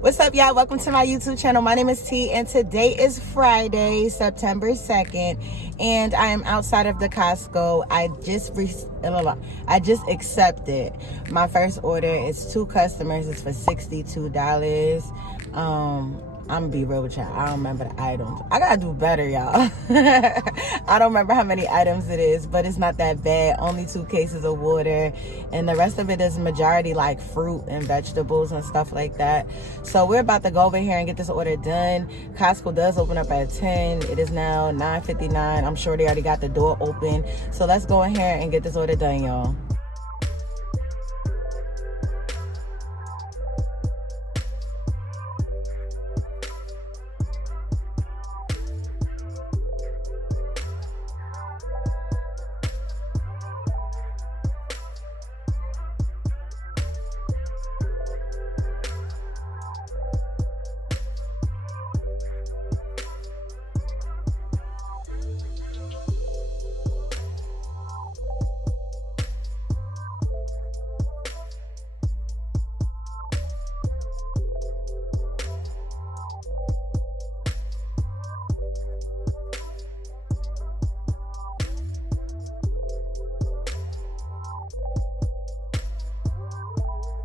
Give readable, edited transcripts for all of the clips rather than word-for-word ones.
What's up, y'all? Welcome to my YouTube channel. My name is T, and today is Friday, September 2nd, and I am outside of the Costco. I just accepted my first order. It's 2 customers. It's for $62. I'm gonna be real with y'all. I don't remember the items. I gotta do better, y'all. I don't remember how many items it is, but it's not that bad. Only 2 cases of water, and the rest of it is majority like fruit and vegetables and stuff like that. So we're about to go over here and get this order done. Costco does open up at 10. It is now 9:59. I'm sure they already got the door open. So let's go in here and get this order done, y'all.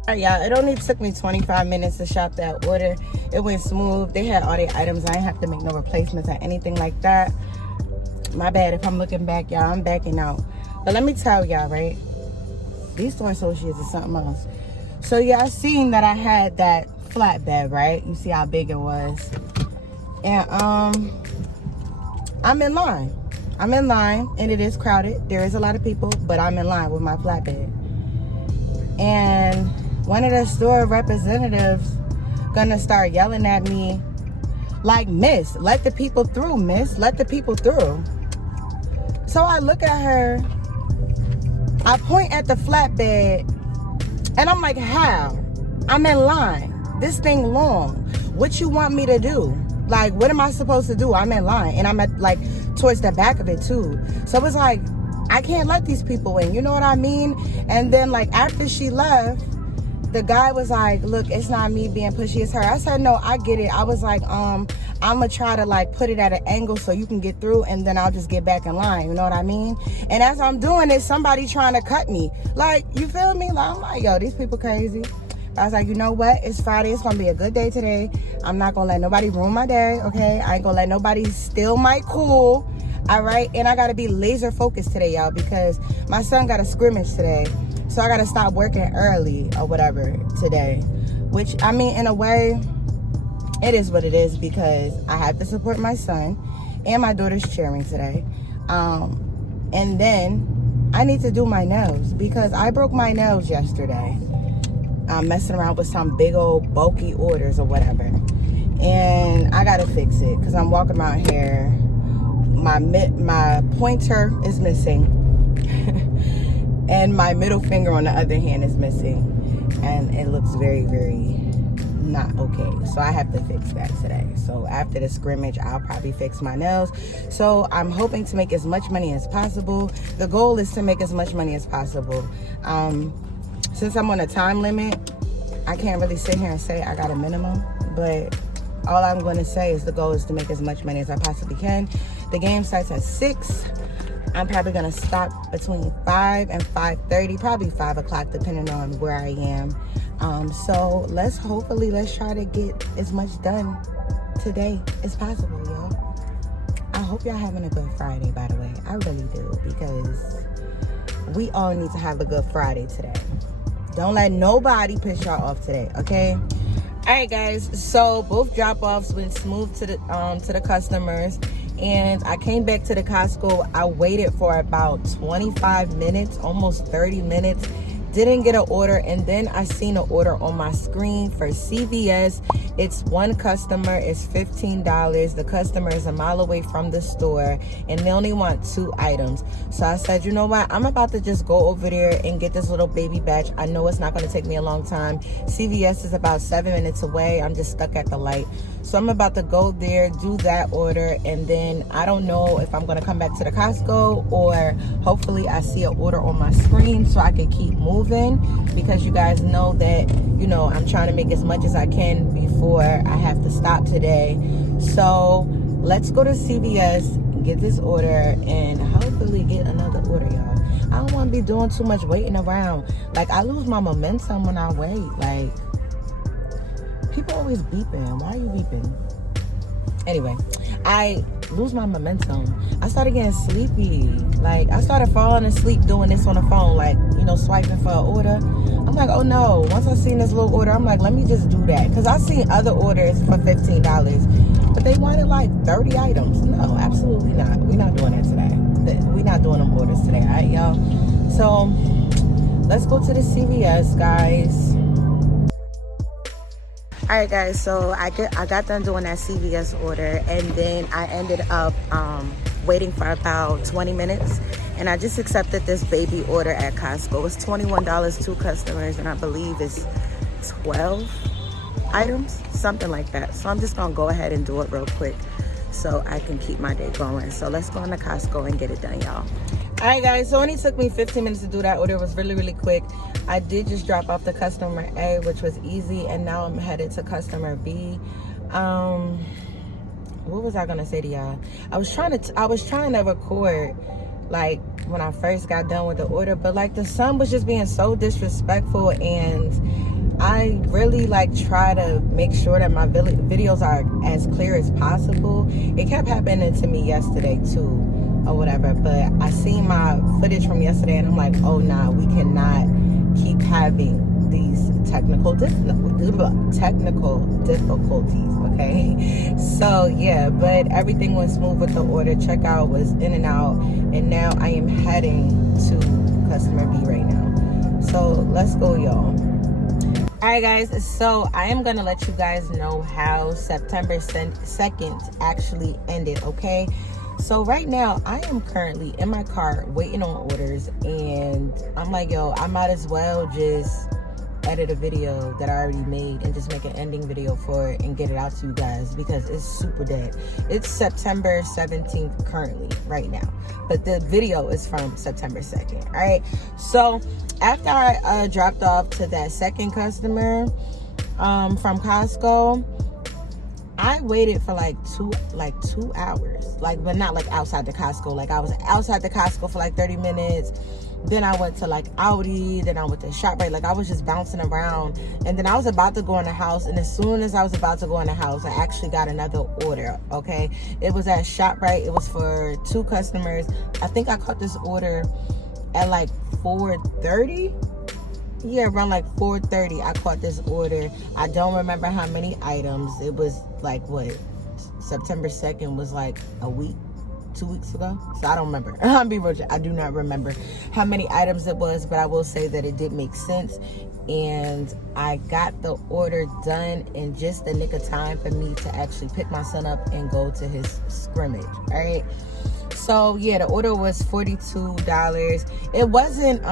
Alright, y'all, it only took me 25 minutes to shop that order. It went smooth. They had all the items. I didn't have to make no replacements or anything like that. My bad if I'm looking back, y'all. I'm backing out. But let me tell y'all, right? These store associates is something else. So y'all seen that I had that flatbed, right? You see how big it was. And I'm in line. I'm in line, and it is crowded. There is a lot of people, but I'm in line with my flatbed. And one of the store representatives gonna start yelling at me like, "Miss, let the people through, miss, let the people through." So I look at her, I point at the flatbed, and I'm like, how? I'm in line. This thing long. What you want me to do? Like, what am I supposed to do? I'm in line, and I'm at, like, towards the back of it too. So it's like, I can't let these people in, you know what I mean? And then, like, after she left, the guy was like, "Look, it's not me being pushy, it's her." I said, "No, I get it." I was like, I'm gonna try to, like, put it at an angle so you can get through, and then I'll just get back in line, you know what I mean? And as I'm doing it, somebody trying to cut me. Like, you feel me? Like, I'm like, yo, these people crazy. I was like, you know what? It's Friday. It's gonna be a good day today. I'm not gonna let nobody ruin my day, okay? I ain't gonna let nobody steal my cool. All right, and I gotta be laser focused today, y'all, because my son got a scrimmage today, so I gotta stop working early or whatever today. Which, I mean, in a way, it is what it is, because I have to support my son, and my daughter's cheering today. And then I need to do my nails, because I broke my nails yesterday. I'm messing around with some big old bulky orders or whatever, and I gotta fix it, because I'm walking around here. My pointer is missing, and my middle finger on the other hand is missing, and it looks very, very not okay. So I have to fix that today. So after the scrimmage, I'll probably fix my nails. So I'm hoping to make as much money as possible. The goal is to make as much money as possible. Since I'm on a time limit, I can't really sit here and say I got a minimum, but all I'm going to say is the goal is to make as much money as I possibly can. The game starts at 6. I'm probably going to stop between 5 and 5:30, probably 5 o'clock, depending on where I am. So let's try to get as much done today as possible, y'all. I hope y'all having a good Friday, by the way. I really do, because we all need to have a good Friday today. Don't let nobody piss y'all off today, okay? All right, guys, so both drop-offs went smooth to the customers, and I came back to the Costco. I waited for about 25 minutes, almost 30 minutes. Didn't get an order, and then I seen an order on my screen for CVS. It's one customer, it's $15. The customer is a mile away from the store, and they only want 2 items. So I said, you know what, I'm about to just go over there and get this little baby batch. I know it's not going to take me a long time. CVS is about 7 minutes away. I'm just stuck at the light. So I'm about to go there, do that order, and then I don't know if I'm going to come back to the Costco, or hopefully I see an order on my screen so I can keep moving. moving, because you guys know that, you know, I'm trying to make as much as I can before I have to stop today. So let's go to CVS, get this order, and hopefully get another order, y'all. I don't want to be doing too much waiting around. Like, I lose my momentum when I wait. Like, people always beeping. Why are you beeping? Anyway, I lose my momentum. I started getting sleepy. Like, I started falling asleep doing this on the phone, like, you know, swiping for an order. I'm like, oh no. Once I seen this little order, I'm like, let me just do that. Because I seen other orders for $15, but they wanted like 30 items. No, absolutely not. We're not doing that today. We're not doing them orders today, all right, y'all? So let's go to the CVS, guys. All right, guys, so I got done doing that CVS order, and then I ended up waiting for about 20 minutes, and I just accepted this baby order at Costco. It's $21, 2 customers, and I believe it's 12 items, something like that. So I'm just gonna go ahead and do it real quick so I can keep my day going. So let's go into Costco and get it done, y'all. All right, guys, so it only took me 15 minutes to do that order. It was really, really quick. I did just drop off the customer A, which was easy, and now I'm headed to customer B. What was I gonna say to y'all? I was trying to record, like, when I first got done with the order, but like the son was just being so disrespectful, and I really like try to make sure that my videos are as clear as possible. It kept happening to me yesterday too, or whatever, but I seen my footage from yesterday, and I'm like, oh nah, we cannot keep having these technical difficulties, okay? So yeah, but everything went smooth with the order. Checkout was in and out, and now I am heading to customer B right now. So let's go, y'all. All right, guys, so I am gonna let you guys know how September 2nd actually ended, okay? So right now, I am currently in my car waiting on orders, and I'm like, yo, I might as well just edit a video that I already made and just make an ending video for it and get it out to you guys, because it's super dead. It's September 17th currently, right now, but the video is from September 2nd, all right? So after I dropped off to that second customer from Costco, I waited for like two hours, like, but not like outside the Costco. Like, I was outside the Costco for like 30 minutes. Then I went to like Audi. Then I went to ShopRite. Like, I was just bouncing around. And then I was about to go in the house. And as soon as I was about to go in the house, I actually got another order, okay? It was at ShopRite. It was for 2 customers. I think I caught this order at like 4:30. Yeah, around like 4:30, I caught this order. I don't remember how many items. It was like, what, September 2nd was like a week, 2 weeks ago. So I don't remember. I'll be real, I do not remember how many items it was, but I will say that it did make sense. And I got the order done in just the nick of time for me to actually pick my son up and go to his scrimmage, all right? So yeah, the order was $42. It wasn't,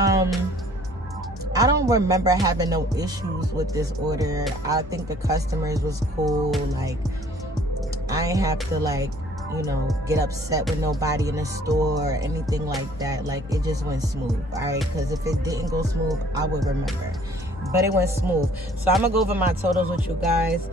I don't remember having no issues with this order. I think the customers was cool. Like, I ain't have to, like, you know, get upset with nobody in the store or anything like that. Like, it just went smooth, all right? Because if it didn't go smooth, I would remember. But it went smooth. So I'm gonna go over my totals with you guys.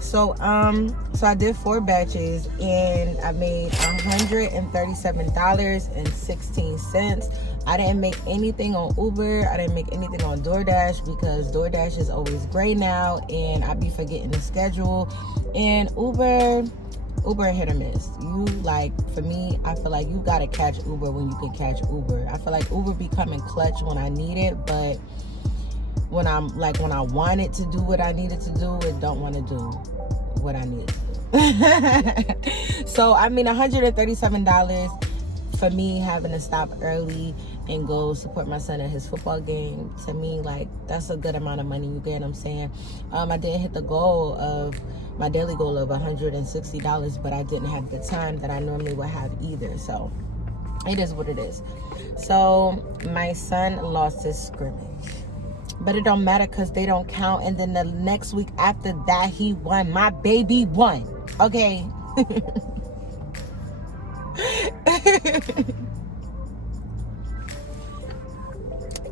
So I did 4 batches, and I made $137.16. I didn't make anything on Uber. I didn't make anything on Doordash, because Doordash is always gray now, and I be forgetting the schedule. And Uber hit or miss. You, like, for me, I feel like you gotta catch Uber when you can catch Uber. I feel like Uber be coming clutch when I need it, but when I want it to do what I need it to do, it don't want to do what I need it to do. So I mean, $137 for me having to stop early and go support my son at his football game. To me, like, that's a good amount of money, you get what I'm saying? I didn't hit the goal of my daily goal of $160, but I didn't have the time that I normally would have either. So it is what it is. So my son lost his scrimmage, but it don't matter because they don't count. And then the next week after that, he won. My baby won, okay?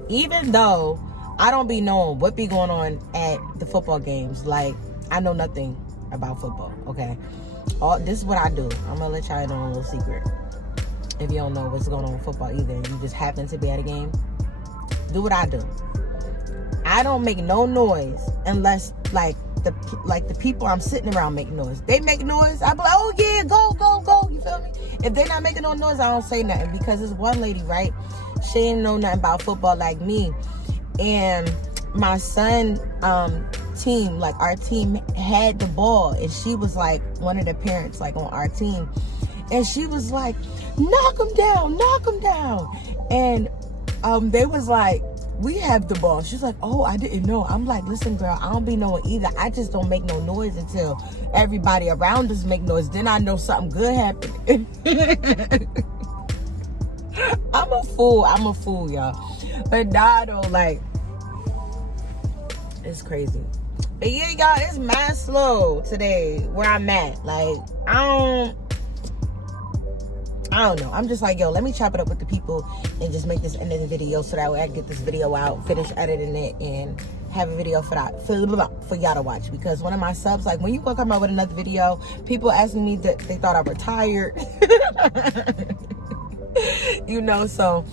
Even though I don't be knowing what be going on at the football games. Like, I know nothing about football, okay? This is what I do. I'm gonna let y'all know a little secret. If you don't know what's going on with football either, and you just happen to be at a game, do what I do. I don't make no noise unless the people I'm sitting around make noise. They make noise, I be like, oh yeah, go, go, go. You feel me? If they're not making no noise, I don't say nothing, because this one lady, right? She ain't know nothing about football like me. And my son team, like our team had the ball, and she was like one of the parents like on our team, and she was like, knock him down, knock him down. And they was like, we have the ball. She's like, oh, I didn't know. I'm like, listen, girl, I don't be knowing either. I just don't make no noise until everybody around us make noise. Then I know something good happened. I'm a fool, y'all. But nah, though, like, it's crazy. But yeah, y'all, it's mad slow today where I'm at. Like, I don't know. I'm just like, yo, let me chop it up with the people and just make this end of the video so that way I can get this video out, finish editing it, and have a video for y'all to watch. Because one of my subs, like, when you gonna come out with another video, people asking me that they thought I retired. You know, so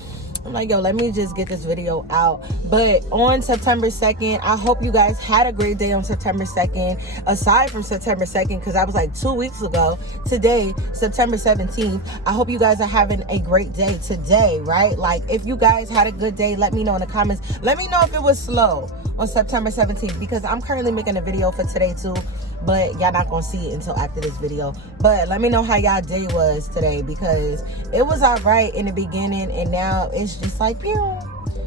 I'm like, yo, let me just get this video out. But on September 2nd, I hope you guys had a great day on September 2nd. Aside from September 2nd, because I was like 2 weeks ago. Today, September 17th. I hope you guys are having a great day today, right? Like, if you guys had a good day, let me know in the comments. Let me know if it was slow on September 17th, because I'm currently making a video for today too. But y'all not gonna see it until after this video. But let me know how y'all day was today, because it was all right in the beginning, and now it's just like, pew.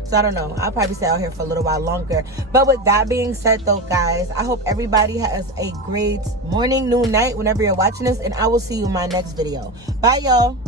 So I don't know. I'll probably stay out here for a little while longer. But with that being said, though, guys, I hope everybody has a great morning, noon, night, whenever you're watching this, and I will see you in my next video. Bye, y'all.